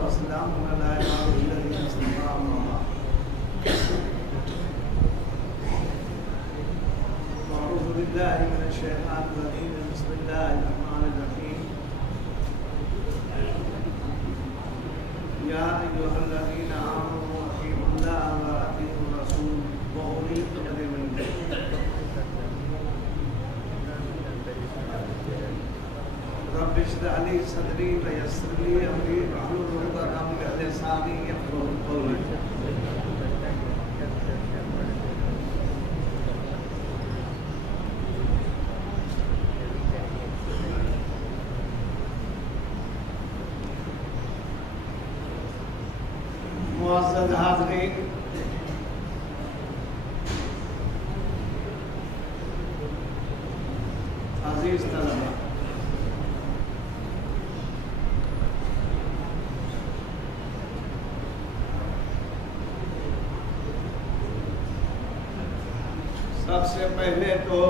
वसलाम अला इब्राहिम सल्लल्लाहु अऊज़ु बिल्लाहि मिनश शैतानिर रजीम बिस्मिल्लाहिर रहमानिर रहीम या अय्युहल्लज़ीना आमनू अतीउल्लाह व अतीउर रसूल व उलिल अम्रि मिनकुम रब्बि इश्रह ली सदरी व यस्सिर ली अमरी वहलुल उक़दतम मिन लिसानी यफ़क़हू क़ौली। मुअज़्ज़ज़ हाज़रीन, अज़ीज़ तलबा, सबसे पहले तो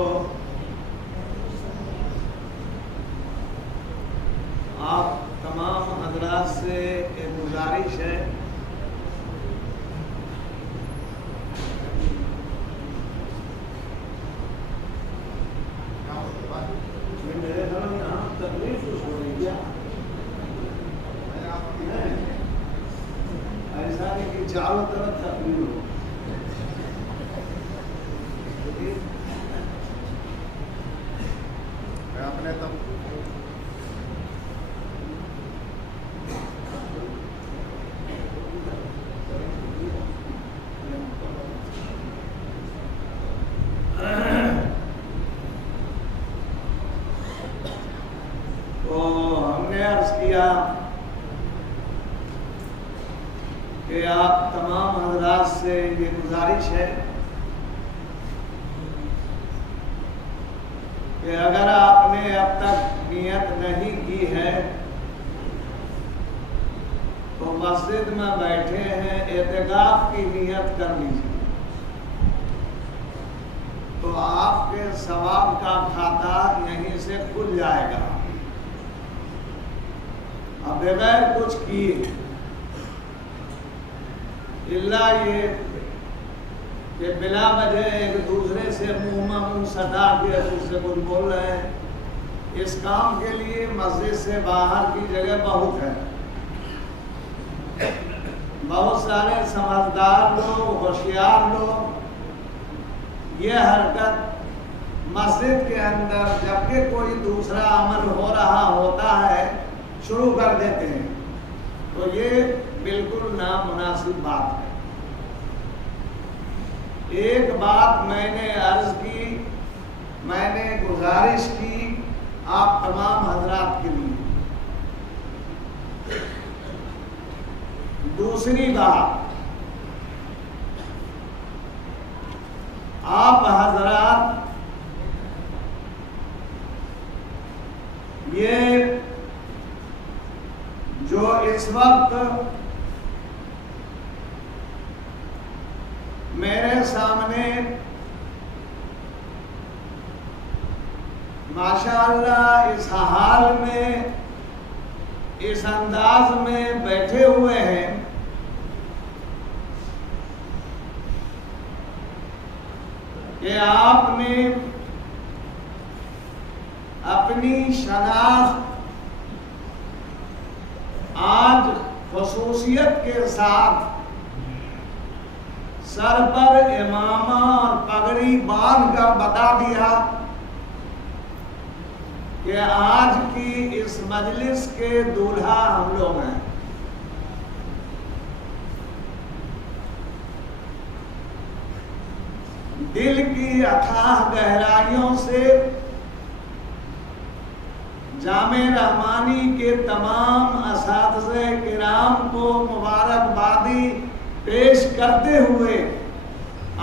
आप तमाम हज़रात से एक गुजारिश है ऐसा नहीं कि चारों तरफ तकलीफ हो। आपने तो हमने अर्ज किया कि आप तमाम हज़रात से ये गुजारिश है कि अगर आपने अब तक नियत नहीं की है तो मस्जिद में बैठे हैं एतिकाफ की नियत कर लीजिए, तो आपके सवाब का खाता यहीं से खुल जाएगा। अब बगैर कुछ किए इल्ला ये कि बिला वजह एक दूसरे से मुंह में मुंह सटा के उससे कुछ बोल रहे हैं, इस काम के लिए मस्जिद से बाहर की जगह बहुत है। बहुत सारे समझदार लोग, होशियार लोग ये हरकत मस्जिद के अंदर जबकि कोई दूसरा अमल हो रहा होता है शुरू कर देते हैं, तो ये बिल्कुल नामुनासिब बात है। एक बात मैंने अर्ज की, मैंने गुजारिश की आप तमाम हजरात के लिए। दूसरी बात, आप हजरात ये जो इस वक्त मेरे सामने माशाअल्लाह इस हाल में, इस अंदाज में बैठे हुए हैं, कि आपने अपनी शनाख्त आज खुसूसियत के साथ सर पर इमामा और पगड़ी बांध कर बता दिया कि आज की इस मजलिस के दूल्हा हम लोग हैं। दिल की अथाह गहराइयों से जामे रहमानी के तमाम असातिज़े किराम को मुबारकबादी पेश करते हुए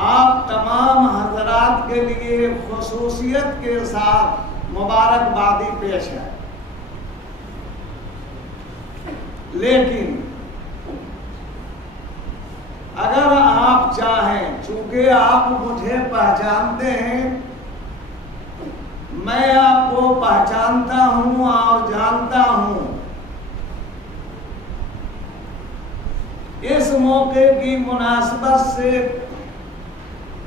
आप तमाम हजरात के लिए खुसूसियत के साथ मुबारकबादी पेश है। लेकिन अगर आप चाहें, चूंकि आप मुझे पहचानते हैं, मैं आपको पहचानता हूं और जानता हूं मौके की मुनासिबत से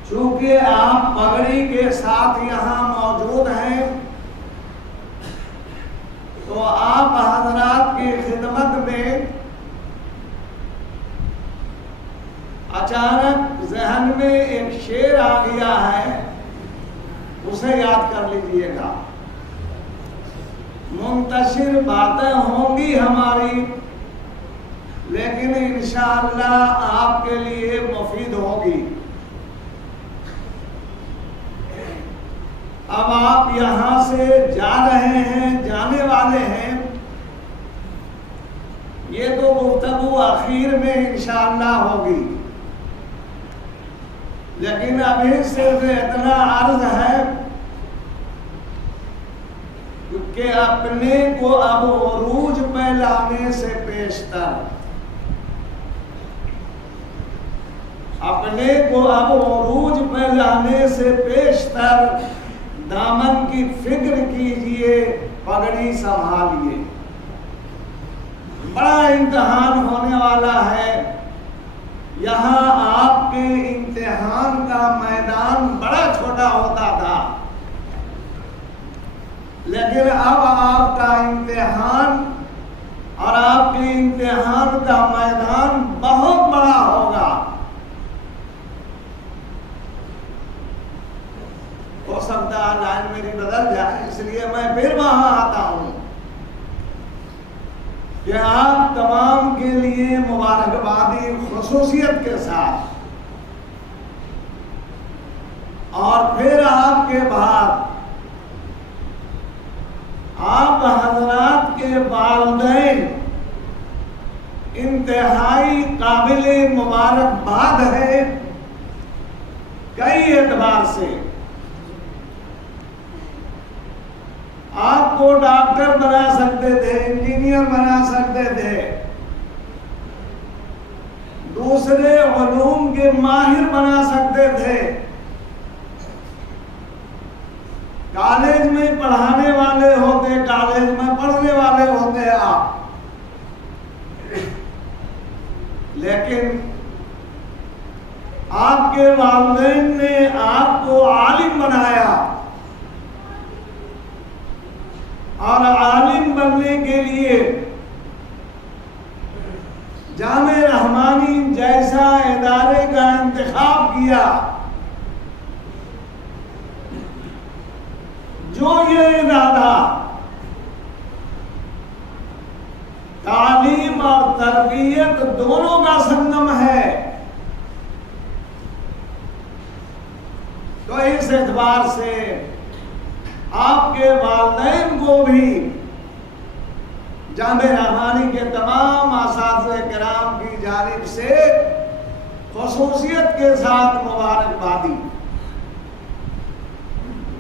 चूंकि आप पगड़ी के साथ यहाँ मौजूद हैं, तो आप हजरात की खिदमत में अचानक जहन में एक शेर आ गया है, उसे याद कर लीजिएगा। मुंतशिर बातें होंगी हमारी, लेकिन इंशाअल्लाह आपके लिए मुफीद होगी। अब आप यहां से जा रहे हैं, जाने वाले हैं, ये तो गुफ्तगू आखिर में इंशाअल्लाह होगी, लेकिन अभी सिर्फ इतना अर्ज है कि अपने को अब उरूज पे लाने से पेशतर, अपने को अब उरूज पे लाने से पेशतर दामन की फिक्र कीजिए, पगड़ी संभालिए। बड़ा इम्तिहान होने वाला है। यहाँ आपके इम्तिहान का मैदान बड़ा छोटा होता था, लेकिन अब आपका इम्तिहान और आपके इम्तिहान का मैदान बहुत बड़ा होगा। हो सकता है लाइन मेरी बदल जाए, इसलिए मैं फिर वहां आता हूं कि आप तमाम के लिए मुबारकबादी खुसूसियत के साथ, और फिर आपके बाद आप हजरात के वालिदैन इंतहाई काबिले मुबारकबाद है कई एतबार से। आपको डॉक्टर बना सकते थे, इंजीनियर बना सकते थे, दूसरे उलूम के माहिर बना सकते थे, कॉलेज में पढ़ाने वाले होते, कॉलेज में पढ़ने वाले होते आप, लेकिन आपके वालिदैन ने आपको आलिम बनाया, और आलिम बनने के लिए जामे रहमानी जैसा इदारे का इंतखाब किया, जो ये इदारा तालीम और तरबियत दोनों का संगम है, तो इस एतबार से आपके वालिदैन को भी जामे रहमानी के तमाम असातिज़े किराम की जानिब से खुसूसियत के साथ मुबारकबादी।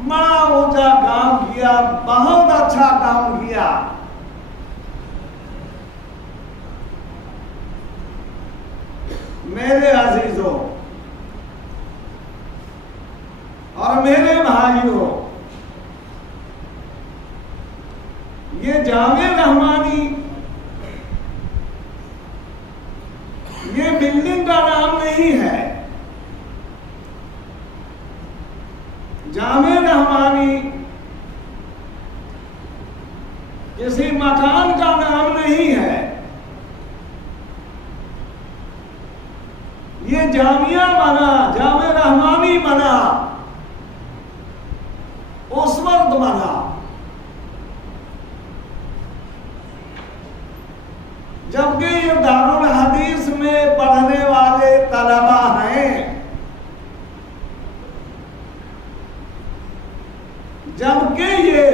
बड़ा ऊंचा काम किया, बहुत अच्छा काम किया। मेरे अजीजों और मेरे भाइयों, ये जामे रहमानी ये बिल्डिंग का नाम नहीं है। जामे रहमानी किसी मकान का नाम नहीं है। ये जामिया बना, जामे रहमानी बना उस वक्त बना जबकि ये दारुल हदीस में पढ़ने वाले तलबा हैं, जबकि ये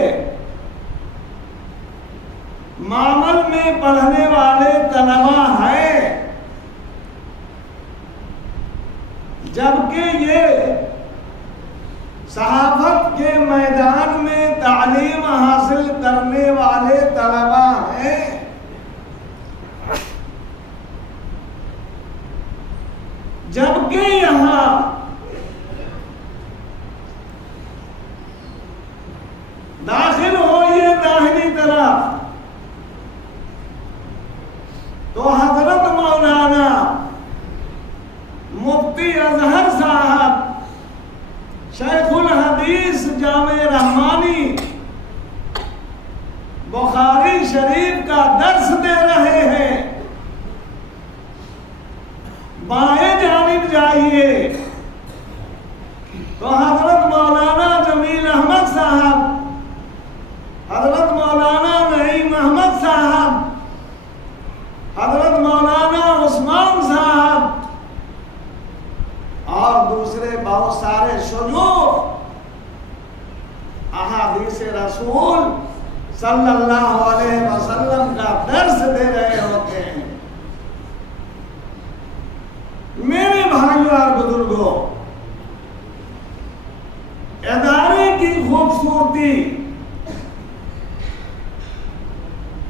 मामल में पढ़ने वाले तलबा हैं, जबकि ये सहाफत के मैदान में तालीम हासिल करने वाले तलबा हैं, जबकि यहाँ दाखिल हो ये दाहिनी तरफ तो हजरत मौलाना हदीस जामे रहमानी बुखारी शरीफ का दर्स दे रहे हैं। बाएं जानिब जाइए तो हजरत मौलाना जमील अहमद साहब, हजरत मौलाना नईम अहमद साहब, हजरत मौलाना उस्मान साहब और दूसरे बहुत सारे शुयूख अहादीस रसूल सल्लल्लाहु अलैहि वसल्लम का दर्स दे रहे होते हैं। मेरे भाइयों और बुजुर्गों, इदारे की खूबसूरती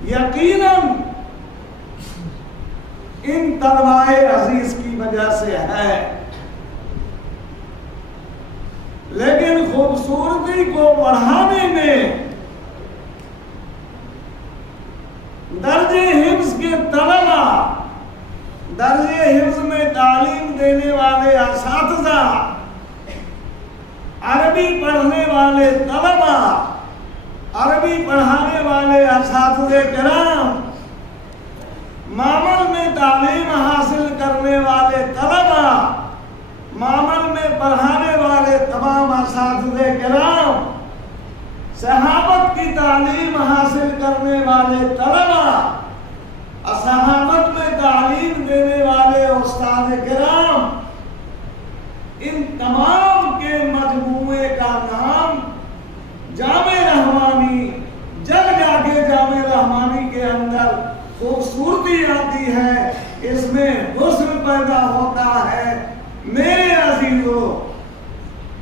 यकीनन इन तलवाए अजीज की वजह से है, लेकिन खूबसूरती को बढ़ाने में दर्जे हिफ्ज के तलबा, दर्जे हिफ्ज में तालीम देने वाले असातिज़ा, अरबी पढ़ने वाले तलबा, अरबी पढ़ाने वाले असातिज़े किराम, मामल में तालीम हासिल करने वाले तलबा, मामल में पढ़ाने वाले तमाम असातिज़े किराम, सहाबत की तालीम हासिल करने वाले तलबा, सहाबत में तालीम देने वाले उस्ताद किराम, इन तमाम के मजमूए का नाम जामे रहमानी। जग जाके जामे रहमानी के अंदर खूबसूरती आती है, इसमें हुस्न पैदा होता है। मेरे अजीजों,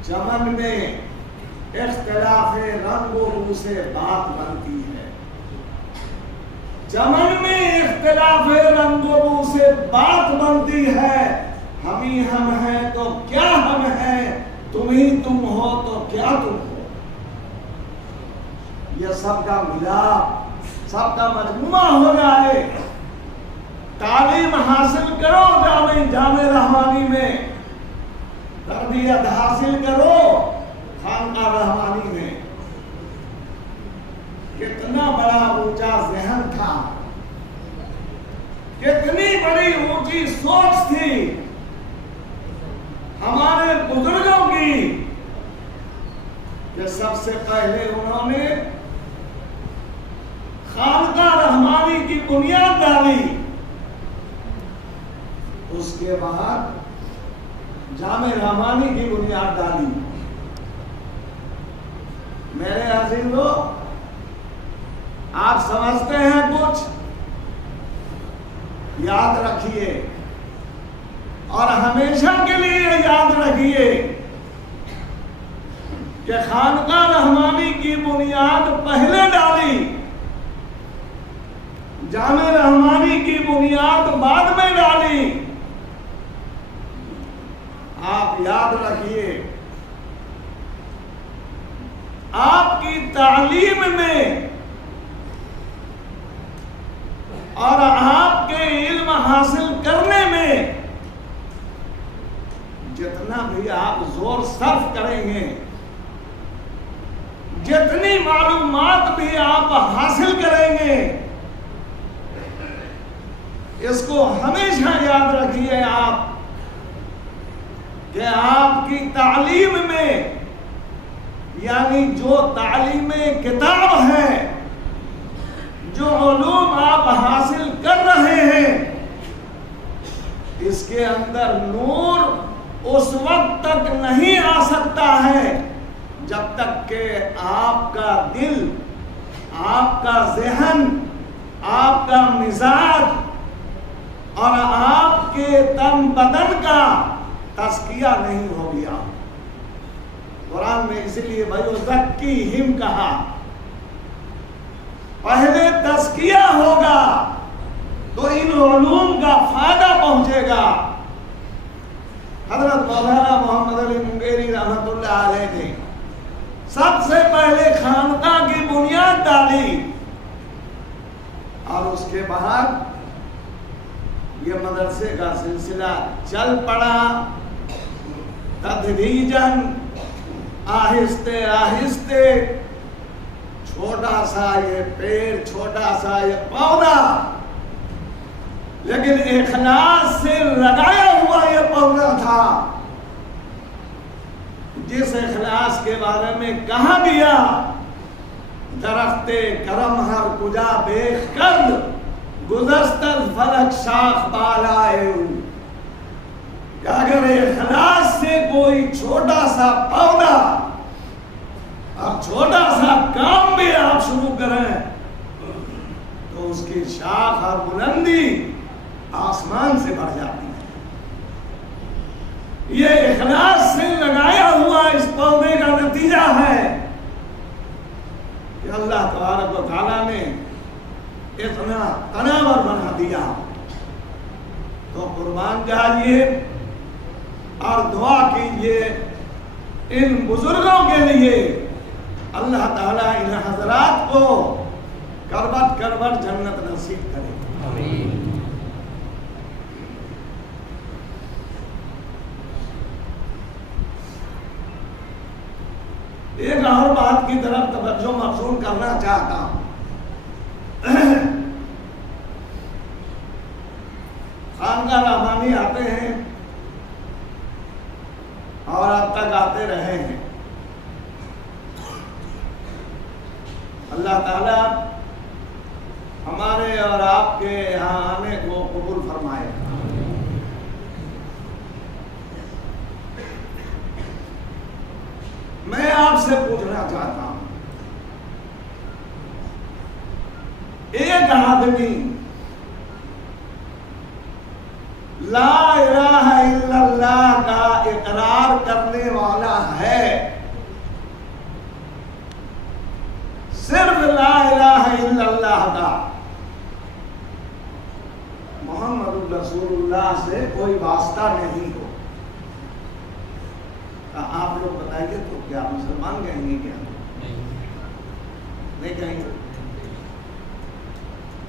चमन में इख्तिलाफे रंगो रूह से बात बनती है, चमन में इख्तिलाफे रंगो रूह से बात बनती है। हम ही हम हैं तो क्या हम हैं, तुम ही तुम हो तो क्या तुम हो। यह सबका मिलाप, सबका मजमुआ हो जाए। तालीम हासिल करो जामे रहमानी में, तरबियत हासिल करो खानका रहमानी में। कितना बड़ा ऊंचा ज़हन था, कितनी बड़ी ऊंची सोच थी हमारे बुजुर्गों की, कि सबसे पहले उन्होंने खानका रहमानी की बुनियाद डाली, उसके बाद जामे रहमानी की बुनियाद डाली। मेरे अजीजों, आप समझते हैं कुछ, याद रखिए और हमेशा के लिए याद रखिए कि खानका रहमानी की बुनियाद पहले डाली, जामे रहमानी की बुनियाद बाद में डाली। आप याद रखिए, आपकी तालीम में और आपके इल्म हासिल करने में जितना भी आप जोर सर्फ करेंगे, जितनी मालूमात भी आप हासिल करेंगे, इसको हमेशा याद रखिए आप कि आपकी तालीम में, यानी जो तालीमे किताब है, जो उलूम आप हासिल कर रहे हैं, इसके अंदर नूर उस वक्त तक नहीं आ सकता है जब तक कि आपका दिल, आपका ज़हन, आपका मिजाज और आपके तन बदन का तज़किया नहीं हो गया। कुरान में इसीलिए वयुज़क्कीहिम कहा, पहले तज़किया होगा तो इन उलूम का फायदा पहुंचेगा। हजरत मौलाना मोहम्मद अली मुंगेरी रहमतुल्लाह अलैह ने सबसे पहले खानका की बुनियाद डाली और उसके बाद ये मदरसे का सिलसिला चल पड़ा। तदरीजन आहिस्ते आहिस्ते छोटा सा ये पेड़, छोटा सा ये पौधा, लेकिन इखलास से लगाया हुआ ये पौधा था। जिस इखलास के बारे में कहा गया, दरख्ते करम हर कुजा बेख कर गुज़श्तर फलक शाख बालाए। अगर इखलास से कोई छोटा सा पौधा और छोटा सा काम भी आप शुरू करें तो उसकी शाख और बुलंदी आसमान से बढ़ जाती है। ये इखलास से लगाया हुआ इस पौधे का नतीजा है कि अल्लाह तबारक व तआला ने इतना तनावर बना दिया। तो कुर्बान जाइए और दुआ कीजिए इन बुजुर्गों के लिए, अल्लाह ताला इन हजरात को करबत करबत जन्नत नसीब करे। आमीन। एक और बात की तरफ तवज्जो मबसूल करना चाहता हूं। खानका रहमानी आते हैं और अब तक आते रहे हैं। अल्लाह ताला हमारे और आपके यहाँ आने को कबूल फरमाए। मैं आपसे पूछना चाहता हूं, एक आदमी ला इलाहा इल्लल्लाह का इकरार करने वाला है, सिर्फ ला इलाहा इल्लल्लाह का, मोहम्मद रसूलुल्लाह से कोई वास्ता नहीं हो, आप लोग बताइए तो क्या मुसलमान कहेंगे? क्या नहीं कहेंगे?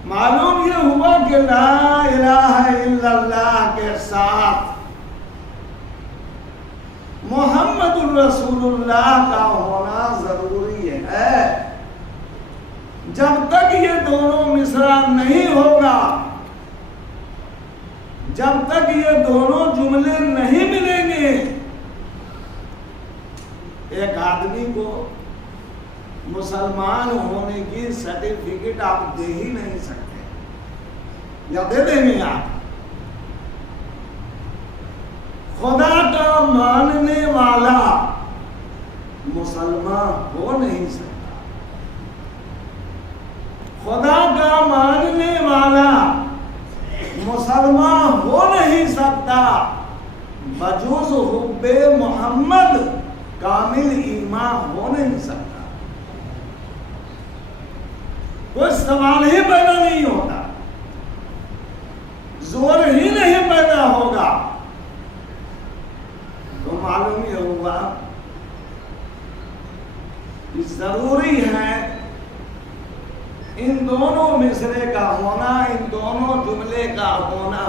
मालूम ये हुआ कि ला इलाहा इल्लल्लाह के साथ मोहम्मद रसूलुल्लाह का होना जरूरी है। जब तक ये दोनों मिसरा नहीं होगा, जब तक ये दोनों जुमले नहीं मिलेंगे, एक आदमी को मुसलमान होने की सर्टिफिकेट आप दे ही नहीं सकते, या दे देंगे आप? खुदा का मानने वाला मुसलमान हो नहीं सकता। खुदा का मानने वाला मुसलमान हो नहीं सकता बजूज़ हुब्बे मोहम्मद कामिल ईमान हो नहीं सकता। कोई सवाल ही पैदा नहीं होता, जोर ही नहीं पैदा होगा। तो मालूम ये हुआ कि जरूरी है इन दोनों मिसरे का होना, इन दोनों जुमले का होना।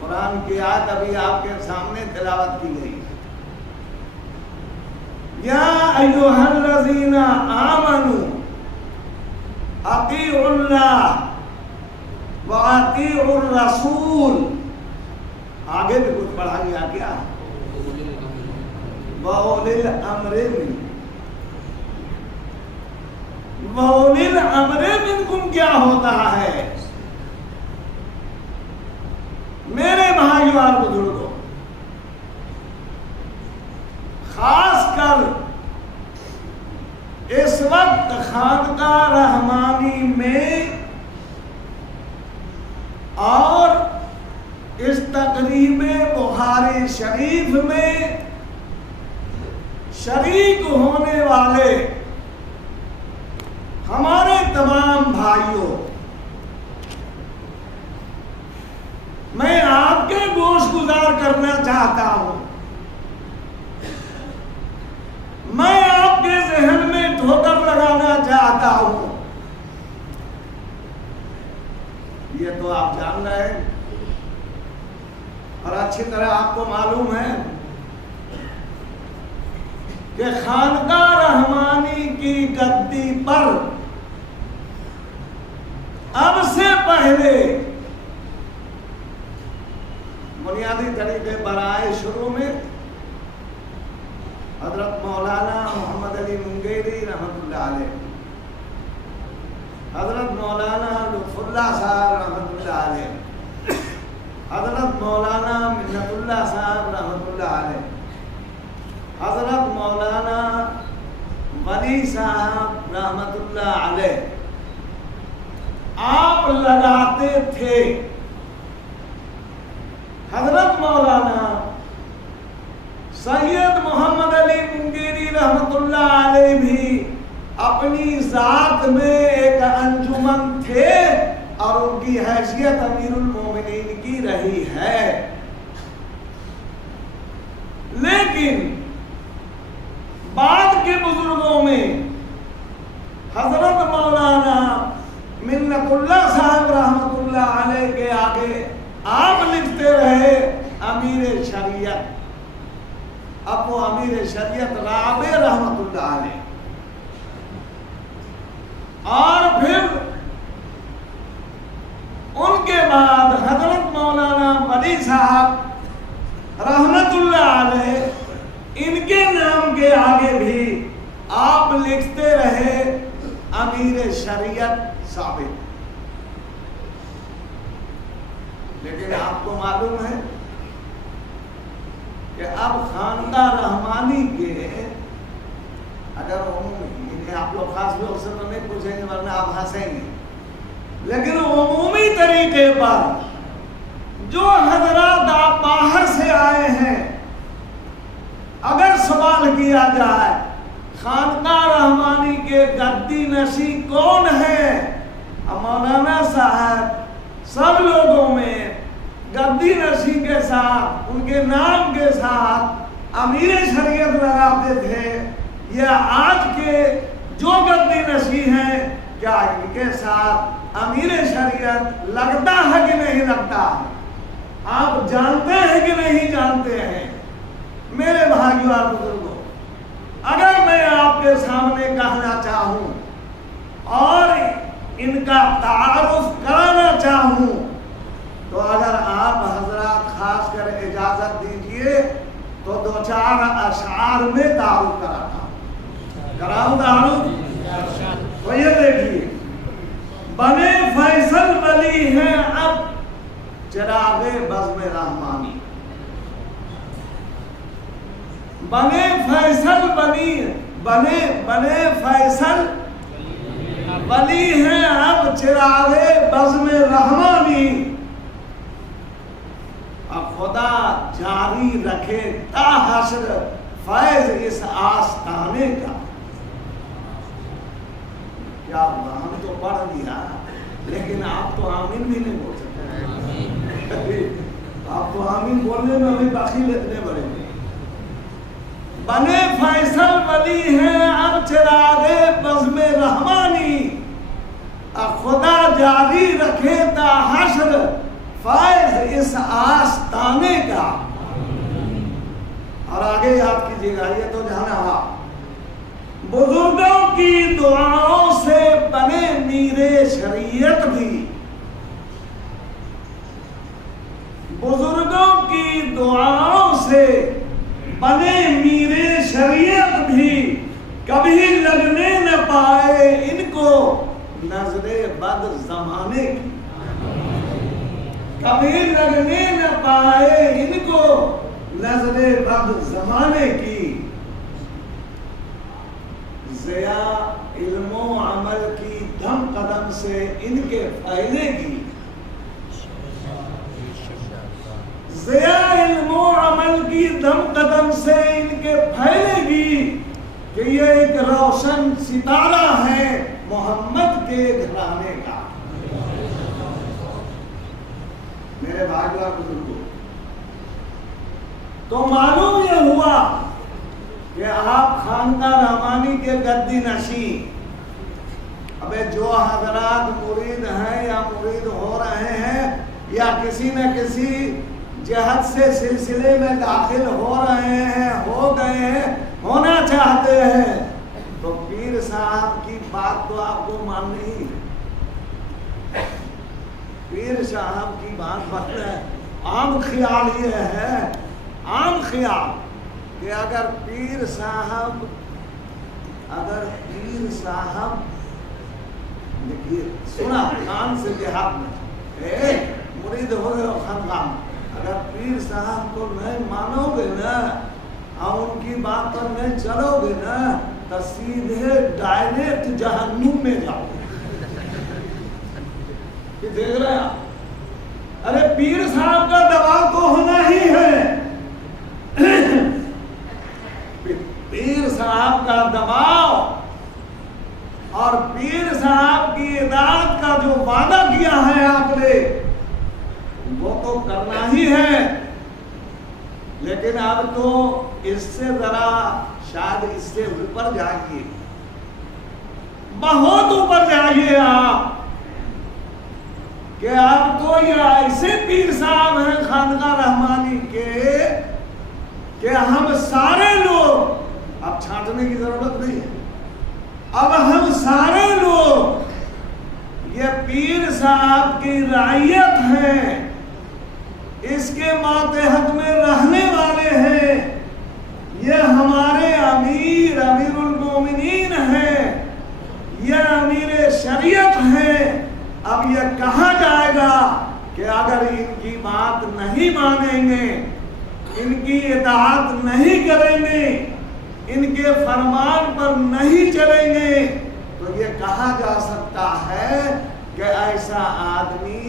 कुरान की आयत अभी आपके सामने तिलावत की गई। या अय्युहल्लज़ीना आमनू अतीउल्लाह व अतीउर रसूल। आगे भी कुछ पढ़ा गया क्या? व उलिल अम्रि मिनकुम। व उलिल अम्रि मिनकुम क्या होता है? मेरे भाइयों और बुजुर्गों, खासकर इस वक्त खानका रहमानी में और इस तकरीब बुखारी शरीफ में शरीक होने वाले हमारे तमाम भाइयों, मैं आपके गोश गुजार करना चाहता हूं। मैं आपके जहन में ठोकर लगाना चाहता हूं। ये तो आप जान रहे हैं और अच्छी तरह आपको मालूम है कि खानकाह रहमानी की गद्दी पर अब से पहले बुनियादी तरीके पर आए। शुरू में हजरत मौलाना मोहम्मद अली मुंगेरी रहमतुल्लाह अलैह, हजरत मौलाना लुत्फुल्लाह साहब रहमतुल्लाह अलैह, हजरत मौलाना मिन्नतुल्लाह साहब रहमतुल्लाह अलैह, हजरत मौलाना वली साहब रहमतुल्लाह अलैह आप लगाते थे। हजरत मौलाना सैयद मोहम्मद अली मुंगेरी रहमतुल्लाह अलैह भी अपनी जात में एक अंजुमन थे और उनकी हैसियत अमीरुल मोमिनीन की रही है। लेकिन बाद के बुजुर्गों में हजरत मौलाना मिन्नतुल्लाह साहब रहमतुल्लाह अलैह के आगे आप लिखते रहे अमीर शरीयत। अब वो अमीर शरीयत राबे रहमतुल्लाह अलैह, और फिर उनके बाद हजरत मौलाना वली साहब रहमतुल्लाह अलैह, इनके नाम के आगे भी आप लिखते रहे अमीर शरीयत साबित। लेकिन आपको मालूम है कि अब खानकाह रहमानी के अगर आप लोग खास लोग से तो नहीं पूछेंगे वरना आप हंसेंगे, लेकिन उमूमी तरीके पर जो हजरात आप बाहर से आए हैं, अगर सवाल किया जाए खानकाह रहमानी के गद्दी नशी कौन है, मौलाना साहब सब लोगों में गद्दी नशी के साथ उनके नाम के साथ अमीर शरीयत लगाते थे। या आज के जो गद्दी नशी हैं, क्या इनके साथ अमीर शरीयत लगता है कि नहीं लगता है? आप जानते हैं कि नहीं जानते हैं? मेरे भाइयों और बुजुर्गों, अगर मैं आपके सामने कहना चाहूं और इनका तारुफ कराना चाहूं, तो अगर आप हजरात खास कर इजाजत दीजिए तो दो चार अशार में तारुफ कराऊं तारुफ। तो ये देखिए, बने फैसल वली हैं अब चिरागे बज़्म रहमानी, बने फैसल वली, बने फैसल वली हैं अब चिरागे बज़्म रहमानी, अब खुदा जारी रखे ता हश्र फैज इस आस्ताने का। क्या हम तो पढ़ लिया, लेकिन आप तो आमीन भी नहीं बोल सकते। आप तो आमीन बोलने में अभी दाखिल इतने बड़े। बने फैसल वली हैं अब चिरागे बज़्म रहमानी, अब खुदा जारी रखे ता हश्र फैज इस आस्ताने का। और आगे याद कीजिएगा, ये तो जाना बुजुर्गों की दुआओं से बने मीरे शरीयत भी, बुजुर्गों की दुआओं से बने मीरे शरीयत भी, कभी लगने न पाए इनको नजरे बद जमाने की, कभी लगने न पाए इनको नजरे बद जमाने की। ज़िया इल्मो अमल की दम कदम से इनके फैलेगी, ज़िया इल्मो अमल की दम कदम से इनके फैलेगी कि ये एक रोशन सितारा है मोहम्मद के घराने का। मेरे भाइयों और बुजुर्गों, तो मालूम ये हुआ कि आप खानकाह रहमानी के गद्दी नशी, अबे जो हजरात मुरीद हैं या मुरीद हो रहे हैं या किसी न किसी जहद से सिलसिले में दाखिल हो रहे हैं, हो गए हैं, होना चाहते हैं, तो पीर साहब की बात तो आपको माननी ही। पीर साहब की बात मानना है। आम ख्याल ये है, आम ख्याल कि अगर पीर साहब देखिए, सुना कान से देहात में मुरीद हो गए खानकाह में, अगर पीर साहब को नहीं मानोगे ना और उनकी बात पर नहीं चलोगे ना तो सीधे डायरेक्ट जहन्नुम में जाओगे। ये देख रहे हैं आप? अरे पीर साहब का दबाव तो होना ही है। पीर साहब का दबाव और पीर साहब की इताअत का जो वादा किया है आपने, वो तो करना ही है। लेकिन अब तो इससे जरा शायद इससे ऊपर जाइए, बहुत ऊपर जाइए आप, कि अब तो ये ऐसे पीर साहब हैं खानकाह रहमानी के कि हम सारे लोग, अब छांटने की जरूरत नहीं है, अब हम सारे लोग ये पीर साहब की रायत हैं, इसके मातहत में रहने वाले हैं, ये हमारे अमीरुल मोमिनीन हैं, ये अमीर शरीयत हैं। अब ये कहा जाएगा कि अगर इनकी बात नहीं मानेंगे, इनकी इताअत नहीं करेंगे, इनके फरमान पर नहीं चलेंगे, तो ये कहा जा सकता है कि ऐसा आदमी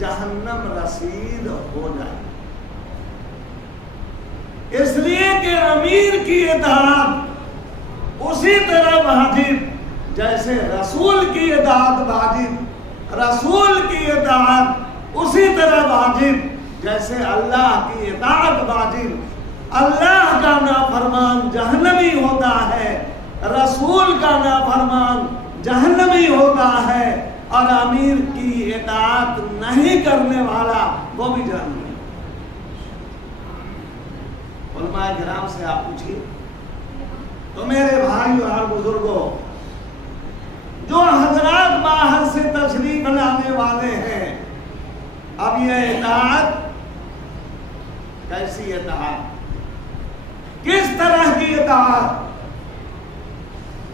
जहन्नम रसीद हो जाए। इसलिए कि अमीर की इताअत उसी तरह वाजिब जैसे रसूल की इताअत वाजिब, रसूल की इताअत उसी तरह वाजिब जैसे अल्लाह की इताअत वाजिब। अल्लाह का नाफरमान जहन्नमी होता है, रसूल का नाफरमान जहन्नमी होता है, और अमीर की इताअत नहीं करने वाला वो भी जहन्नमी। उलमाए किराम से आप पूछिए। तो मेरे भाइयों और बुजुर्गों, जो हजरात बाहर से तशरीफ लाने वाले हैं, अब ये इताअत कैसी इताअत, किस तरह की इताअत?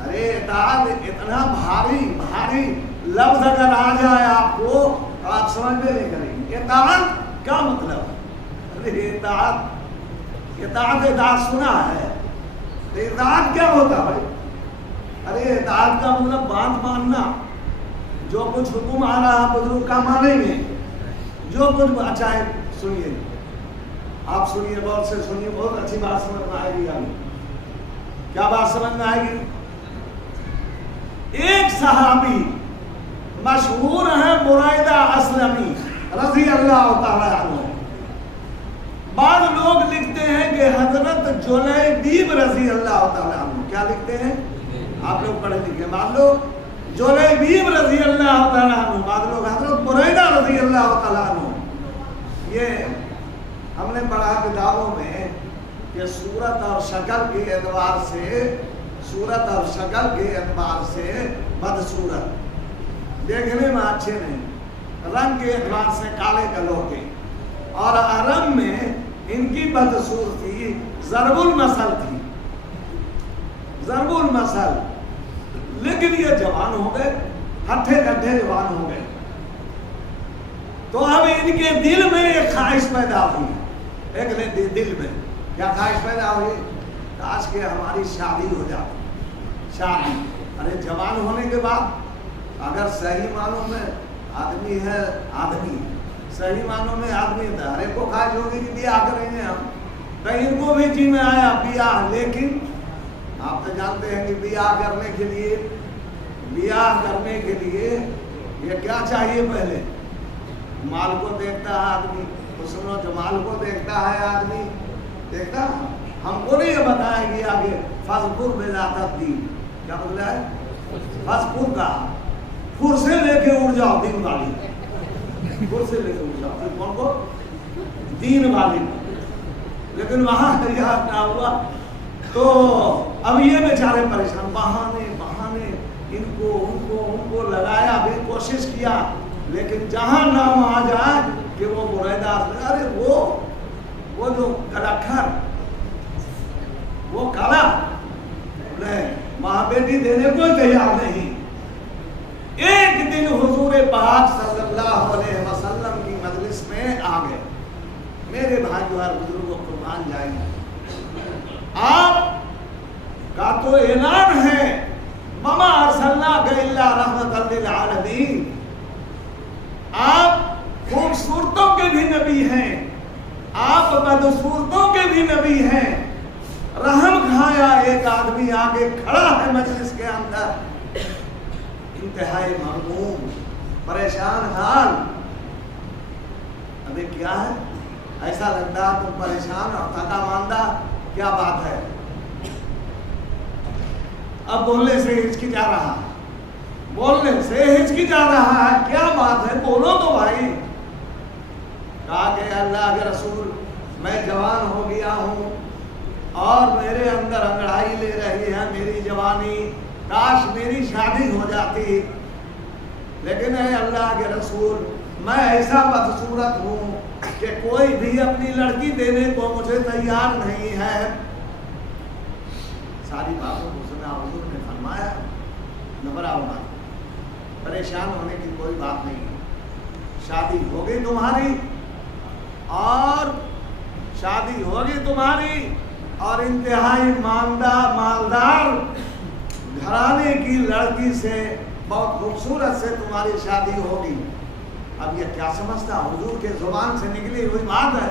अरे इताअत इतना भारी भारी लफ्ज अगर आ जाए आपको तो आप समझ में नहीं करेंगे इताअत क्या मतलब। अरे इताअत सुना है, तो इताअत क्या होता है भाई? अरे इताअत का मतलब बात मानना, जो कुछ हुक्म आ रहा है बुजुर्ग का मानेंगे, जो कुछ अच्छा है। सुनिए, आप सुनिए, बहुत से सुनिए, बहुत अच्छी बात समझ में आएगी। आपको क्या बात समझ में आएगी? एक सहाबी मशहूर है बुरैदा असलमी रज़ी अल्लाह तआला अन्हु। बाद लोग लिखते हैं कि हजरत जुलैबीब रज़ी अल्लाह तआला अन्हु। क्या लिखते हैं? आप लोग पढ़े लिखे, मान लो जुलैबीब रज़ी अल्लाह तआला अन्हु, बाद लोग हजरत बुरैदा रज़ी अल्लाह तआला अन्हु। ये हमने पढ़ा किताबों में कि सूरत और शक्ल के एतबार से, सूरत और शक्ल के एतबार से बदसूरत, देखने में अच्छे नहीं, रंग के एतबार से काले कलोके, और अरब में इनकी बदसूरती ज़रबुल मसल थी, ज़रबुल मसल। लेकिन ये जवान हो गए, हट्ठे कट्ठे जवान हो गए, तो अब इनके दिल में एक ख्वाहिश पैदा हुई। एक दिल में क्या ख्वाहिश पैदा हुई? काश के हमारी शादी हो जाती। शादी, अरे जवान होने के बाद अगर सही मानों में आदमी है, आदमी सही मानों में आदमी है, हर एक को ख्वाहिश होगी कि ब्याह करेंगे हम, तो इनको भी जी में आया ब्याह। लेकिन आप तो जानते हैं कि ब्याह करने के लिए ये क्या चाहिए? पहले माल को देखता है आदमी, तो सुनो, जमाल को देखता है आदमी, देखता हमको नहीं ये बताएगी आगे फजपुर में जाता थी, क्या बोला है? फजपुर का फुर से लेके उड़ जाओ दिन वाली, फुर से लेके उड़ जाओ। कौन को? दीन वाली, लेकिन वहां तैयार ना हुआ। तो अब ये बेचारे परेशान, बहाने बहाने इनको उनको उनको लगाया भी, कोशिश किया, लेकिन जहां नाम आ जाए कि वो बुरैदा, अरे वो जो कलाकार, वो काला माँ बेटी देने को तैयार नहीं। एक दिन हुजूर पाक सल्लल्लाहु अलैहि वसल्लम की मजलिस में आ गए। मेरे भाइयों और बुजुर्गों, कुर्बान जाएंगे, आप का तो ऐलान है ममा अरसलनाका इल्ला रहमतल लिल आलमीन, आप खूबसूरतों के भी नबी हैं, आप बदसूरतों के भी नबी हैं। रहम खाया एक आदमी आगे खड़ा है मजलिस के अंदर, इंतहाई महमूम, परेशान हाल। अबे क्या है, ऐसा लगता है तुम परेशान और थका मांदा, क्या बात है? अब बोलने से हिचकिचा रहा, बोलने से हिचकिचा रहा है, क्या बात है, बोलो तो भाई। कहा कि अल्लाह के रसूल, मैं जवान हो गया हूँ और मेरे अंदर अंगड़ाई ले रही है मेरी जवानी, काश मेरी शादी हो जाती, लेकिन है अल्लाह के रसूल, मैं ऐसा बदसूरत हूँ कि कोई भी अपनी लड़की देने को मुझे तैयार नहीं है। सारी बातों को सुना, हुजूर ने फरमाया, घबराओ मत, परेशान होने की कोई बात नहीं है, शादी होगी तुम्हारी, और शादी होगी तुम्हारी, और इंतहाई मालदार घराने की लड़की से, बहुत खूबसूरत से तुम्हारी शादी होगी। अब ये क्या समझता, हुजूर के जुबान से निकली हुई बात है।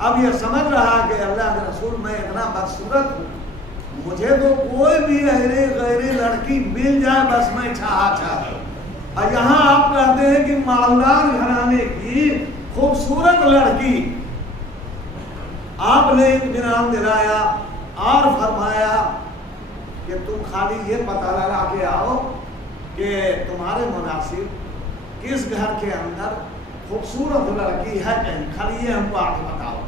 अब ये समझ रहा कि अल्लाह के रसूल, मैं इतना बदसूरत हूँ, मुझे तो कोई भी गैरी लड़की मिल जाए बस मैं चाहता। और यहाँ आप कहते हैं कि मालदार घराने की खूबसूरत लड़की, आपने इत्मीनान दिलाया और फरमाया कि तुम खाली ये पता लगा के आओ कि तुम्हारे मुनासिब किस घर के अंदर खूबसूरत लड़की है कहीं, खाली ये हमको आके बताओ।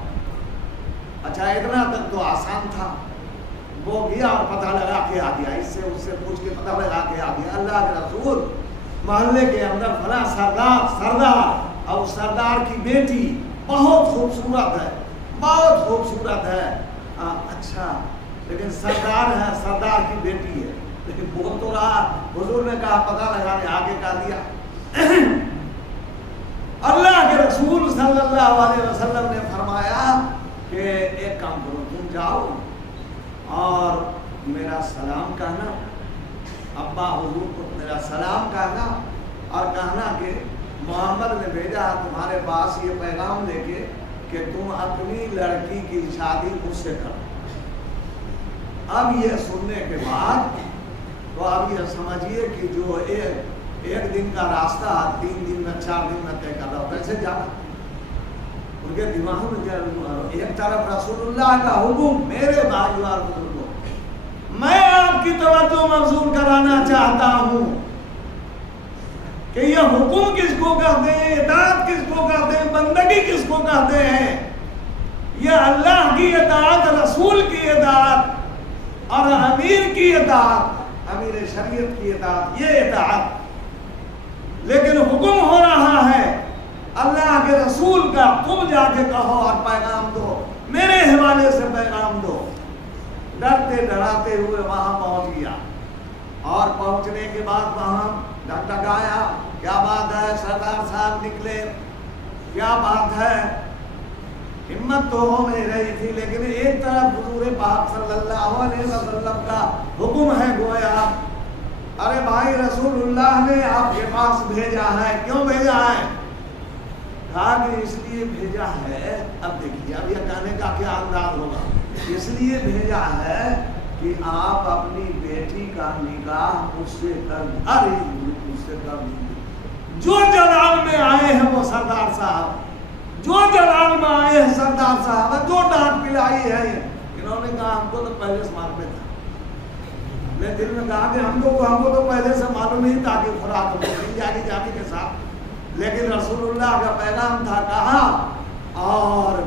अच्छा, इतना तक तो आसान था, वो गया और पता लगा के आ गया, इससे उससे पूछ के पता लगा के आ गया। अल्लाह के रसूल, मोहल्ले के अंदर फला सरदार और सरदार की बेटी बहुत खूबसूरत है, बहुत खूबसूरत है। अच्छा, लेकिन सरदार है, सरदार की बेटी है, लेकिन बोल तो रहा। हुजूर ने कहा पता लगाने आगे का दिया। अल्लाह के रसूल सल्लल्लाहु अलैहि वसल्लम ने फरमाया कि एक काम करो, तुम जाओ और मेरा सलाम कहना, अब्बा हुजूर को मेरा सलाम कहना, और कहना कि मोहम्मद ने भेजा तुम्हारे पास ये पैगाम लेके कि तुम अपनी लड़की की शादी मुझसे करो। अब ये सुनने के बाद तो अब ये समझिए कि जो एक दिन का रास्ता 3 दिन में 4 दिन में तय कर रहा हो, कैसे जाना? उनके दिमाग में क्या, एक तरफ रसूलुल्लाह का हुक्म, मेरे भाई और बुजुर्गों, मैं आपकी तवज्जो मबजूल कराना चाहता हूँ कि ये हुक्म किसको कहते हैं, इताअत किसको कहते हैं, बंदगी किसको कहते हैं? ये अल्लाह की इताअत, रसूल की इताअत और अमीर की इताअत, अमीर शरीयत की इताअत, ये इताअत। लेकिन हुक्म हो रहा है अल्लाह के रसूल का, तुम जाके कहो और पैगाम दो, मेरे हवाले से पैगाम दो। डरते डराते हुए वहां पहुंच गया, और पहुंचने के बाद वहां ढकढकाया, क्या बात है सरदार साहब निकले, क्या बात है? हिम्मत तो हो नहीं रही थी, लेकिन एक तरफ हुजूर पाक सल्लल्लाहु अलैहि वसल्लम का हुक्म है गोया, अरे भाई रसूलुल्लाह ने आपके पास भेजा है। क्यों भेजा है? कहा कि इसलिए भेजा है, अब देखिए अब यह कहने का क्या अंदाज होगा, इसलिए भेजा है कि आप अपनी बेटी का निकाह मुझसे कर, अरे मुझसे कर दीजिए। जो जलाल में आए हैं वो सरदार साहब, जो जलाल में आए हैं सरदार साहब, जो डांट पिलाई है, इन्होंने कहा हमको तो पहले से मालूम था। मैं दिल में कहा कि हमको तो पहले से मालूम ही था कि खुराक जागी के साथ, लेकिन रसूलुल्लाह का पैगाम था, कहा और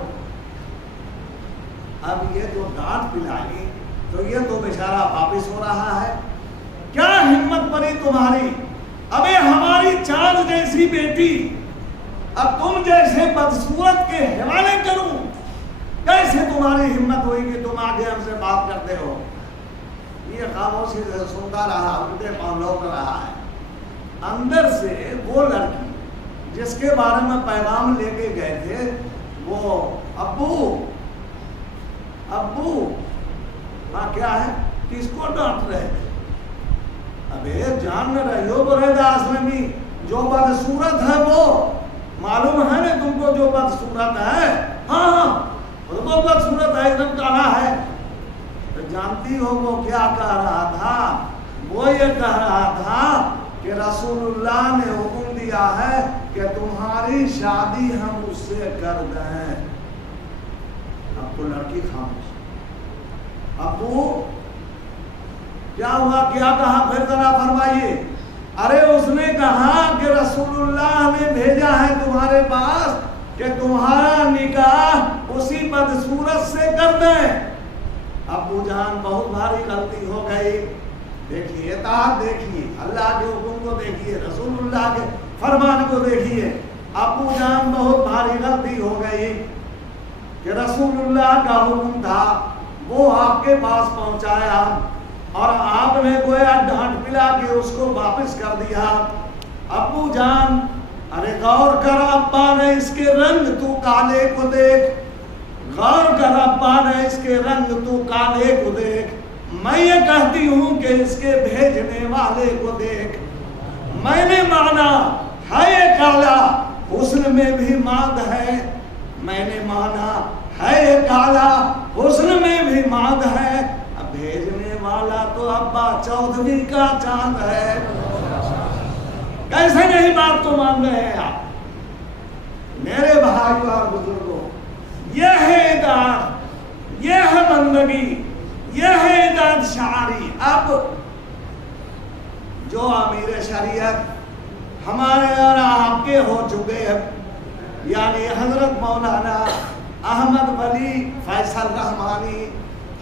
अब ये जो डांट पिलाई तो ये तो बेचारा वापिस हो रहा है। क्या हिम्मत पड़ी तुम्हारी? अबे हमारी चांद जैसी बेटी अब तुम जैसे बदसूरत के हवाले करूं? कैसे तुम्हारी हिम्मत हुई कि तुम आगे हमसे बात करते हो? ये खामोशी से सुनता रहा, उनके पांव लौट रहा है। अंदर से वो लड़की जिसके बारे में पैगाम लेके गए थे, वो अब्बू अब्बू, हाँ क्या है, किसको डांट रहे थे? अबे जान न रही हो बुरैदा आसलमी, जो बदसूरत है वो मालूम है ना तुमको? जो बदसूरत है, हाँ हाँ वो बदसूरत है, एकदम काला है। तो जानती हो वो क्या कह रहा था? वो ये कह रहा था कि रसूलुल्लाह ने हुक्म दिया है कि तुम्हारी शादी हम उससे कर दें। अब तो लड़की खामोश। अबू क्या हुआ, क्या कहा, फिर जरा फरमाइए। अरे उसने कहा कि रसूलुल्लाह ने भेजा है तुम्हारे पास कि तुम्हारा निकाह उसी बदसूरत से कर दें। अबू जान बहुत भारी गलती हो गई। देखिए ताकत, देखिए अल्लाह के हुक्म को, देखिए रसूलुल्लाह के फरमान को देखिए। अबू जान बहुत भारी गलती हो गई कि रसूलुल्लाह का हुक्म था, वो आपके पास पहुंचाया और आपने गोया डांट पिला के उसको वापस कर दिया। अबू जान, अरे गौर कर अब्बा ने इसके रंग, तू काले को देख, गौर कर अब्बा ने इसके रंग, तू काले को देख। मैं ये कहती हूँ कि इसके भेजने वाले को देख। मैंने माना है ये काला, हुस्न में भी माद है। मैंने माना है ये काला, हुस्न में भी माद है। अब भेजने वाला तो अब्बा चौधरी का चांद है। कैसे नहीं बात को मान रहे हैं आप? मेरे भाइयों और बुजुर्गों, यह है इताअत, यह है बंदगी, यह है इताअत शारी। अब जो अमीर शरीयत हमारे और आपके हो चुके हैं, यानी हजरत मौलाना अहमद वली फैसल रहमानी,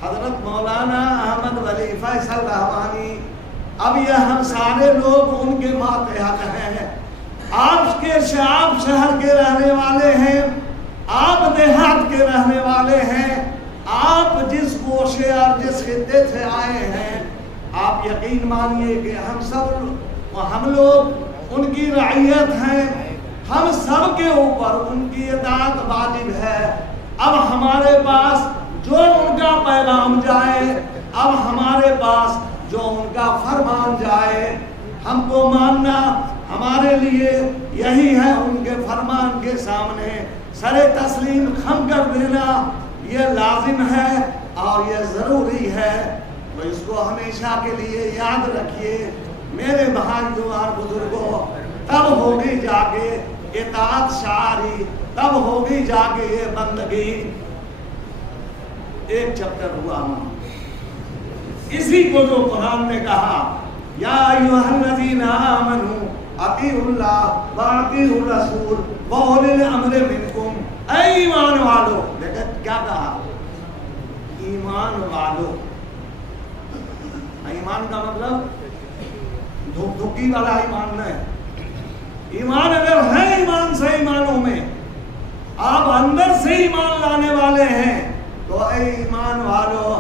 हजरत मौलाना अहमद वली फैसल रहमानी, अब यह हम सारे लोग उनके मातहत हैं। आपके आप शहर के रहने वाले हैं, आप देहात के रहने वाले हैं, आप जिस गोशे और जिस खित्ते से आए हैं, आप यकीन मानिए कि हम लोग उनकी रइयत हैं। हम सब के ऊपर उनकी इताअत वाजिब है। अब हमारे पास जो उनका पैगाम जाए, अब हमारे पास जो उनका फरमान जाए, हमको मानना हमारे लिए यही है। उनके फरमान के सामने सरे तस्लीम खम कर देना ये लाजिम है और ये ज़रूरी है। तो इसको हमेशा के लिए याद रखिए मेरे भाइयों और बुजुर्गों। तब होगी जाके इताअत शारी, तब होगी जाके ये बंदगी। एक चैप्टर हुआ इसी को जो कुरान ने कहा, या अय्युहल्लज़ीना आमनू अतीउल्लाह व अतीउर रसूल व उलिल अम्रि मिनकुम। ऐ ईमान वालों, लेकिन क्या कहा? ईमान वालों। ईमान का मतलब धुकी वाला ईमान नहीं। ईमान अगर है, ईमान से ईमानों में आप अंदर से ईमान लाने वाले हैं, तो ऐ ईमान वालों,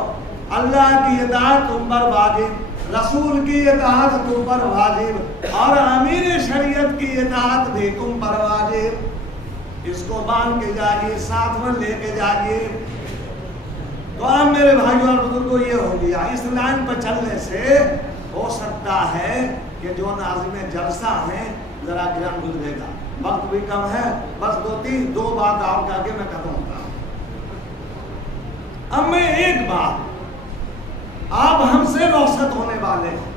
अल्लाह की इताअत तुम पर वाजिब, रसूल की इताअत तुम पर वाजिब और अमीर शरीयत की इताअत भी तुम पर वाजिब। इसको बांध के जाइए, साथ में लेके जाइए। तो अब मेरे भाइयों और बुजुर्गों ये हो गया। इस लाइन पर चलने से हो सकता है कि जो नाज़िम जलसा हैं जरा ज्ञान गुजरेगा। वक्त भी कम है, बस दो बात और कह के मैं खत्म होता हूं। अब मैं एक बात, आप हमसे रुखसत होने वाले हैं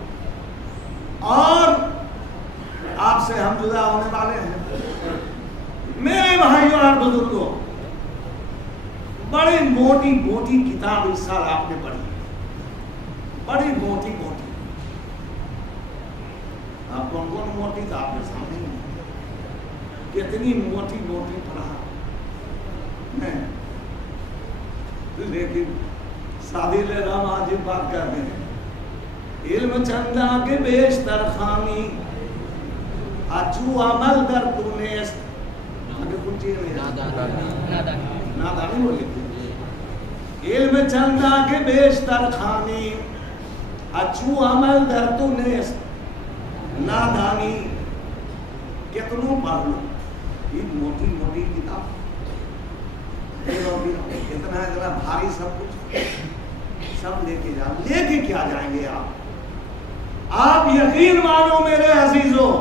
और आपसे हम जुदा होने वाले हैं। मेरे भाइयों और बुजुर्गों, बड़ी मोटी मोटी किताब इस साल आपने पढ़ी, बड़ी मोटी मोटी। आप कौन कौन मोटी था आपके सामने, कितनी मोटी मोटी पढ़ा। हैं, लेकिन शादी ले राम आज बात करते हैं। इल्म चंदा के बेशतर खानी अचू अमल कर तूने आगे कुछ नादानी बोली। इल्म चंदा के बेशतर खानी अचू अमल कर तूने नादानी। कितनों पढ़ लो ये मोटी मोटी किताब, इतना इतना भारी सब कुछ सब लेके जा, लेके क्या जाएंगे आप यकीन मानो मेरे अजीजों,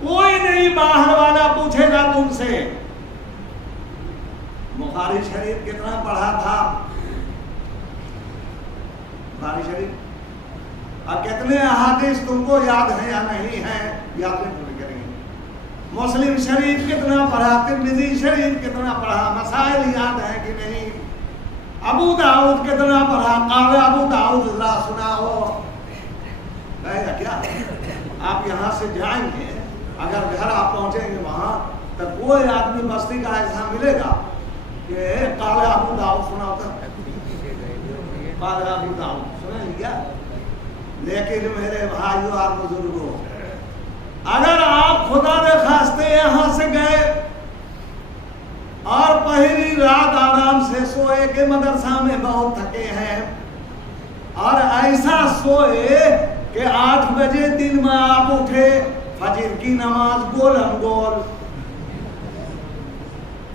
कोई नहीं बाहर वाला पूछेगा तुमसे बुखारी शरीफ कितना पढ़ा था, बुखारी शरीफ और कितने अहादीस तुमको याद है या नहीं है, याद नहीं पूरी करेंगे। मुस्लिम शरीफ कितना पढ़ा, तिरमिज़ी शरीफ कितना पढ़ा, मसाइल याद है कि नहीं, अबू दाऊद कितना पढ़ा, काले अबू दाऊद जरा सुना हो, कहेगा क्या? आप यहाँ से जाएंगे, अगर घर आप पहुंचेंगे वहां तो कोई आदमी बस्ती का ऐसा मिलेगा कि काले अबू दाऊद सुना होता, काले अबू दाऊद सुना लिया। लेकिन मेरे भाइयों और बुजुर्गों, अगर आप खुदा ने खास्ते यहाँ से गए और पहली रात आराम से सोए के मदरसा में बहुत थके हैं और ऐसा सोए कि 8 बजे दिन में आप उठे, फजर की नमाज गोलम गोल।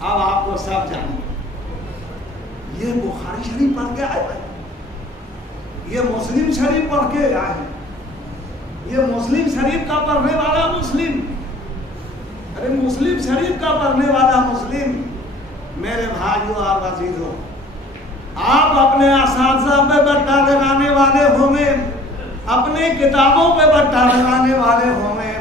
अब आपको सब जानिए, ये बुखारी शरीफ पढ़ के आए भाई, ये मुस्लिम शरीफ पढ़ के आए, ये मुस्लिम शरीफ का पढ़ने वाला मुस्लिम, अरे मुस्लिम शरीफ का पढ़ने वाला मुस्लिम। मेरे भाइयों और अजीजों, आप अपने असातिज़ा पे बट्टा लगाने वाले होंगे, अपने किताबों पे बट्टा लगाने वाले होंगे,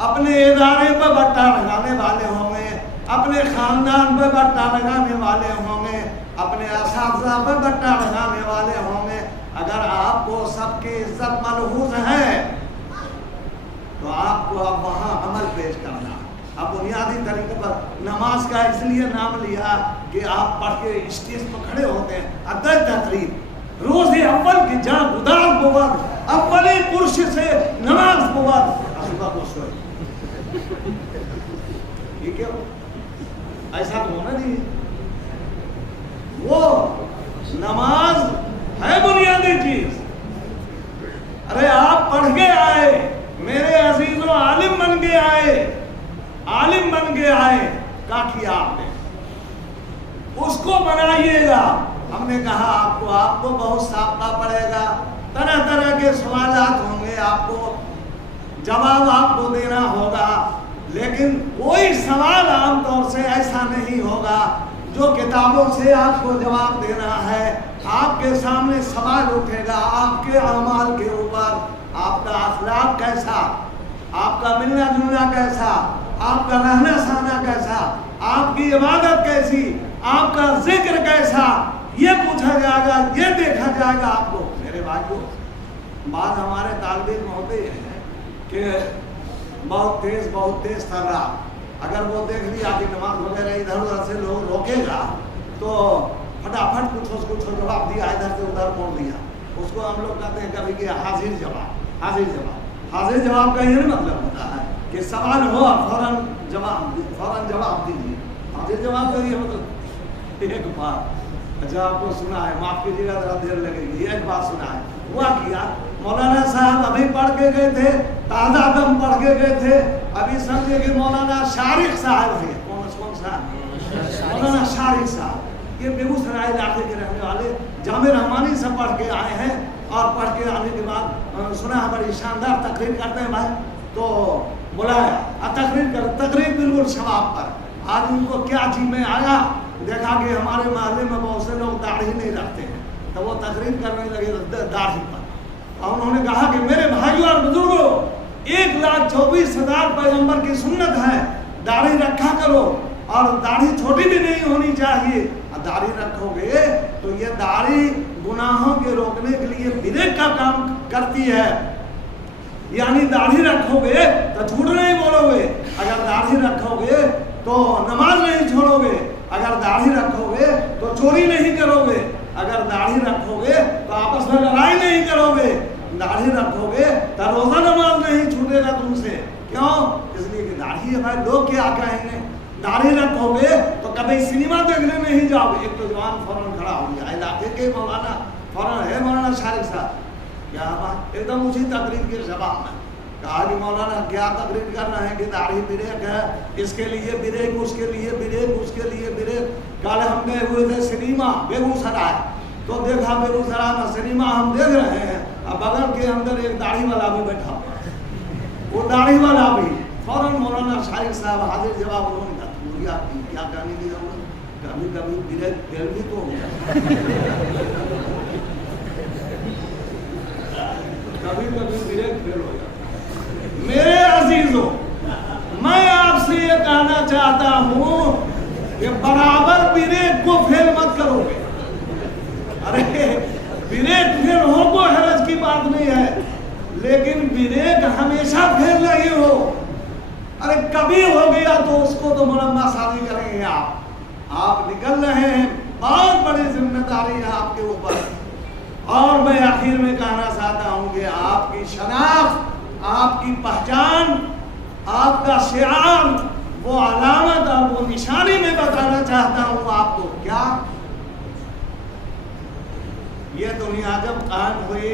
अपने इदारे पे बट्टा लगाने वाले होंगे, अपने खानदान पे बट्टा लगाने वाले होंगे, अपने असातिज़ा पे बट्टा लगाने वाले होंगे। अगर आपको सबकी इज्जत मलहूज है तो आपको अब वहाँ अमल पेश करना। अब बुनियादी तरीके पर नमाज का इसलिए नाम लिया कि आप पढ़ के स्टेज पर खड़े होते हैं, अदर तकरीर रोज़ अव्वल की जहाँ गुदार बोवद अव्वली पुरुष से नमाज बोवद असुबह को सोए, ये क्यों? ऐसा तो होना नहीं। वो नमाज है बुनियादी चीज। अरे आप पढ़ के आए मेरे अजीजों, आलिम बन के आए, आलिम बन के आए, क्या किया आपने? उसको बनाइएगा। हमने कहा आपको बहुत साफा पड़ेगा, तरह तरह के सवालात होंगे, आपको जवाब आपको देना होगा, लेकिन कोई सवाल आमतौर से ऐसा नहीं होगा जो किताबों से आपको जवाब देना है। आपके सामने सवाल उठेगा आपके अमाल के ऊपर, आपका अखलाक कैसा, आपका मिलना जुलना कैसा, आपका रहना सहना कैसा, आपकी इबादत कैसी, आपका जिक्र कैसा, ये पूछा जाएगा, ये देखा जाएगा आपको। मेरे भाइयों, बात हमारे तालिब इल्म होते हैं कि बहुत तेज थर रहा, अगर वो देख लिया कि नमाज वगैरह इधर उधर से लोग रोकेगा तो फटाफट कुछ उसको जवाब दिया, इधर से उधर मोड़ दिया। उसको हम लोग कहते हैं कभी कि हाजिर जवाब। हाजिर जवाब का ये मतलब होता है कि सवाल हो फौरन जवाब दीजिए। हाजिर जवाब का ये मतलब एक बात, अच्छा आपको सुना है, माफ कीजिएगा जरा देर लगेगी, एक बात सुना है, हुआ किया मौलाना साहब अभी पढ़ के गए थे, ताज़ा दम पढ़ के गए थे, अभी समझे कि मौलाना शारिक साहब है। कौन सा? मौलाना शारिक साहब, ये बेगूसराय इलाके के रहने वाले जामे रहमानी से पढ़ के आए हैं और पढ़ के आने के बाद सुना बड़ी शानदार तकरीर करते हैं भाई, तो बुलाया तकरीर बिल्कुल शबाब पर। आज उनको क्या जी में आया, देखा कि हमारे मोहल्ले में बहुत से लोग दाढ़ी नहीं रखते हैं, तो वो तकरीर करने लगे दाढ़ी पर। और उन्होंने कहा कि मेरे भाइयों और बुजुर्गों, 1,24,000 पैगंबर की सुन्नत है, दाढ़ी रखा करो, और दाढ़ी छोटी भी नहीं होनी चाहिए। दाढ़ी रखोगे तो ये दाढ़ी गुनाहों के रोकने के लिए ब्रेक का काम करती है, यानी दाढ़ी रखोगे तो झूठ नहीं बोलोगे, अगर दाढ़ी रखोगे तो नमाज नहीं छोड़ोगे, अगर दाढ़ी रखोगे तो चोरी नहीं करोगे, अगर दाढ़ी रखोगे तो आपस में लड़ाई नहीं करोगे, दाढ़ी रखोगे तो रोजा नमाज नहीं छूटेगा तुमसे। क्यों? इसलिए कि दाढ़ी है भाई, लोग क्या कहेंगे। दाढ़ी रखोगे तो कभी सिनेमा देखने नहीं जाओगे। एक तो जवान फौरन खड़ा हो गया, इलाके के मौलाना फौरन है मौलाना शारिक साहब, क्या बात, एकदम उसी तकरीर के जवाब में कहा कि मौलाना क्या तकरीर कर रहे हैं कि दाढ़ी बिरेक है, इसके लिए बिरेक, उसके लिए बिरेक, उसके लिए बिरेक। कल हम गए हुए थे सिनेमा बेगूसराय, तो देखा बेगूसराय में सिनेमा हम देख रहे हैं, अब बगल के अंदर एक दाढ़ी वाला भी बैठा, वो दाढ़ी वाला भी फौरन मौलाना शारिक साहब हाजिर जवाब उन्होंने कहा पूरी आपकी क्या कहने दी जाऊँगा, कभी कभी बिरेक फेल भी तो हो कभी कभी बिरेक फेल हो जाता। मेरे अजीजों, मैं आपसे ये कहना चाहता हूँ कि बराबर ब्रेक को फेल मत करोगे। अरे ब्रेक फेल हो को हरज की बात नहीं है, लेकिन ब्रेक हमेशा फेल नहीं हो। अरे कभी हो गया तो उसको तो मुरम्मा शादी करेंगे आप निकल रहे हैं, बहुत बड़ी जिम्मेदारी है आपके ऊपर। और मैं आखिर में कहना चाहता हूँ कि आपकी शनाख्त, आपकी पहचान, आपका शिआर, वो अलामत और वो निशानी में बताना चाहता हूँ आपको। क्या ये दुनिया जब कायम हुई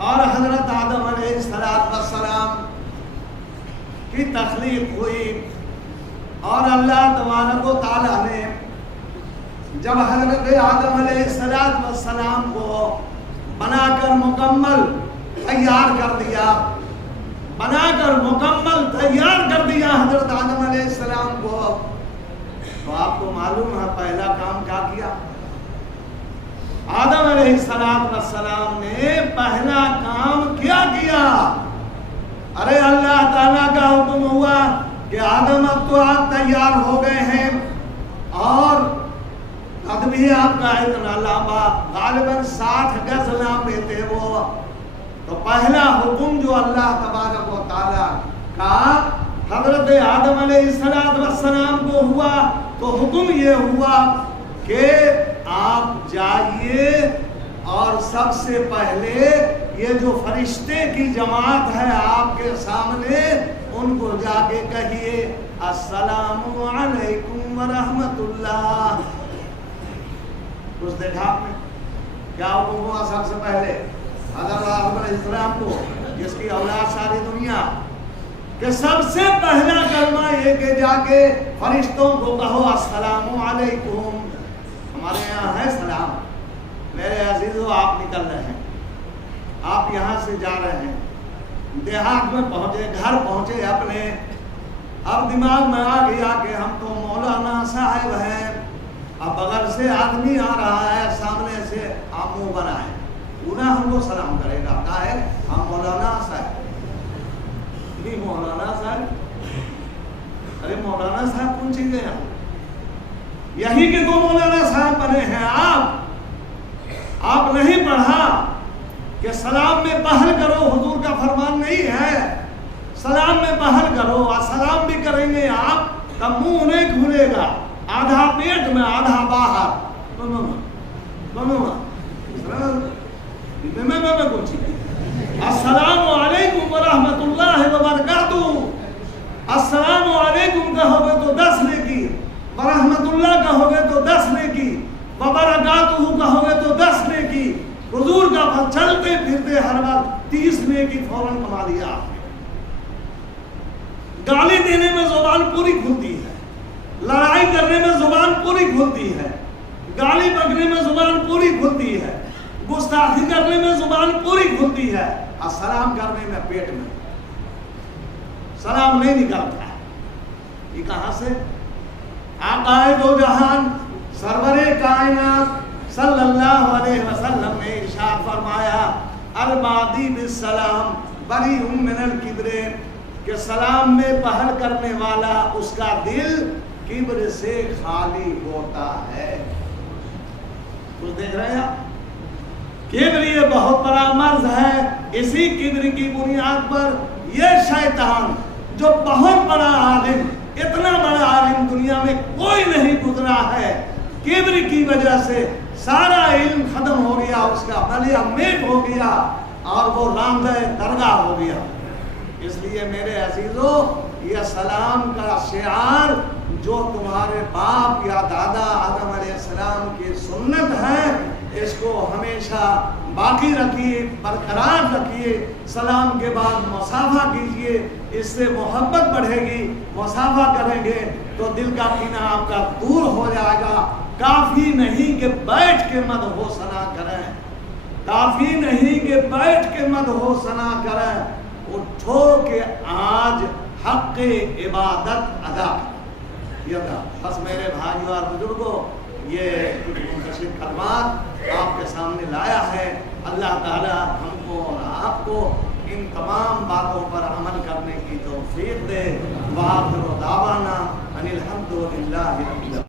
और हजरत आदम अलैहिस्सलाम की तख्लीक हुई और अल्लाह तबारक व तआला ने जब हजरत आदम अलैहिस्सलाम को बनाकर मुकम्मल तैयार कर दिया, बनाकर मुकम्मल तैयार कर दिया हजरत आदम अलैहिस्सलाम को, तो आपको मालूम है पहला काम क्या किया? आदम अलैहिस्सलाम ने पहला काम क्या किया? अरे अल्लाह ताला का हुक्म हुआ कि आदम अब तो आप तैयार हो गए हैं और कद भी आपका इतना लंबा, गालिबन 60 गज लंबे थे वो। तो पहला हुक्म जो अल्लाह तबारक व तआला का हजरत आदम अलैहिस्सलाम को हुआ, तो हुक्म ये हुआ कि आप जाइए और सबसे पहले ये जो फरिश्ते की जमात है आपके सामने, उनको जाके कहिए अस्सलामु अलैकुम व रहमतुल्लाह। कुछ देखा आपने क्या हुक्म हुआ? सबसे पहले हज़रत आदम अलैहिस्सलाम को, जिसकी औलाद सारी दुनिया के, सबसे पहला कलमा ये कि जाके फरिश्तों को कहो अस्सलामु अलैकुम। हमारे यहाँ है सलाम। मेरे अजीजों, आप निकल रहे हैं, आप यहाँ से जा रहे हैं, देहात में पहुँचे, घर पहुँचे अपने, अब दिमाग में आ गया कि हम तो मौलाना साहब हैं, अब बगल से आदमी आ रहा है, सामने से आप मुँह बनाए, उन्हें हमको सलाम करेगा, कहा है हम मौलाना साहब, नहीं मौलाना साहब, अरे मौलाना साहब कौन चीज है? यही के दो मौलाना साहब बने हैं आप नहीं पढ़ा कि सलाम में पहल करो, हुजूर का फरमान नहीं है सलाम में पहल करो। और सलाम भी करेंगे आप तब मुंह नहीं खुलेगा, आधा पेट में आधा बाहर, अस्सलामु अलैकुम व रहमतुल्लाहि व बरकातुहू। अस्सलामु अलैकुम कहोगे तो 10 नेकी, व रहमतुल्लाह कहोगे तो 10 नेकी, व बरकातुहू कहोगे तो 10 नेकी। हुजूर का चलते फिरते हर वक्त 30 नेकी फौरन कमा लिया आपने। गाली देने में जुबान पूरी खुलती है, लड़ाई करने में जुबान पूरी खुलती है, गाली बकने में जुबान पूरी खुलती है, गुस्ताखी करने में जुबान पूरी खुलती है, और सलाम करने में पेट में सलाम नहीं निकलता। ये कहां से? आकाए दो जहान सरवरे कायनात सल्लल्लाहु अलैहि वसल्लम ने इरशाद फरमाया, अल-बादी बिस्सलाम बरीउम मिनल किब्र, कि सलाम में पहल करने वाला उसका दिल किब्र से खाली होता है। कुछ देख रहे हैं आप? किब्र ये बहुत बड़ा मर्ज है। इसी किब्र की बुनियाद पर ये शैतान जो बहुत बड़ा आलिम, इतना बड़ा आलिम दुनिया में कोई नहीं गुजरा किब्र की वजह से सारा इल्म खत्म हो गया, उसका बलिया मेट हो गया और वो रामदे दरगाह हो गया। इसलिए मेरे अजीजों, यह सलाम का शिआर जो तुम्हारे बाप या दादा आदम अलैहिस्सलाम की सुन्नत है, इसको हमेशा बाकी रखिए, बरकरार रखिए। सलाम के बाद मुसाफा कीजिए, इससे मोहब्बत बढ़ेगी। मुसाफा करेंगे तो दिल का कीना आपका दूर हो जाएगा। काफ़ी नहीं कि बैठ के मदहोसना करें, काफ़ी नहीं कि बैठ के मदहोसना करें, उठो के आज हक़ इबादत अदा किया। बस मेरे भाइयों और बुजुर्गों, ये मुंतशिर कलमात आपके सामने लाया है। अल्लाह ताला हमको और आपको इन तमाम बातों पर अमल करने की तौफीक दे। वाखिर दावाना अनिल हम्दुलिल्लाहि रब्बिल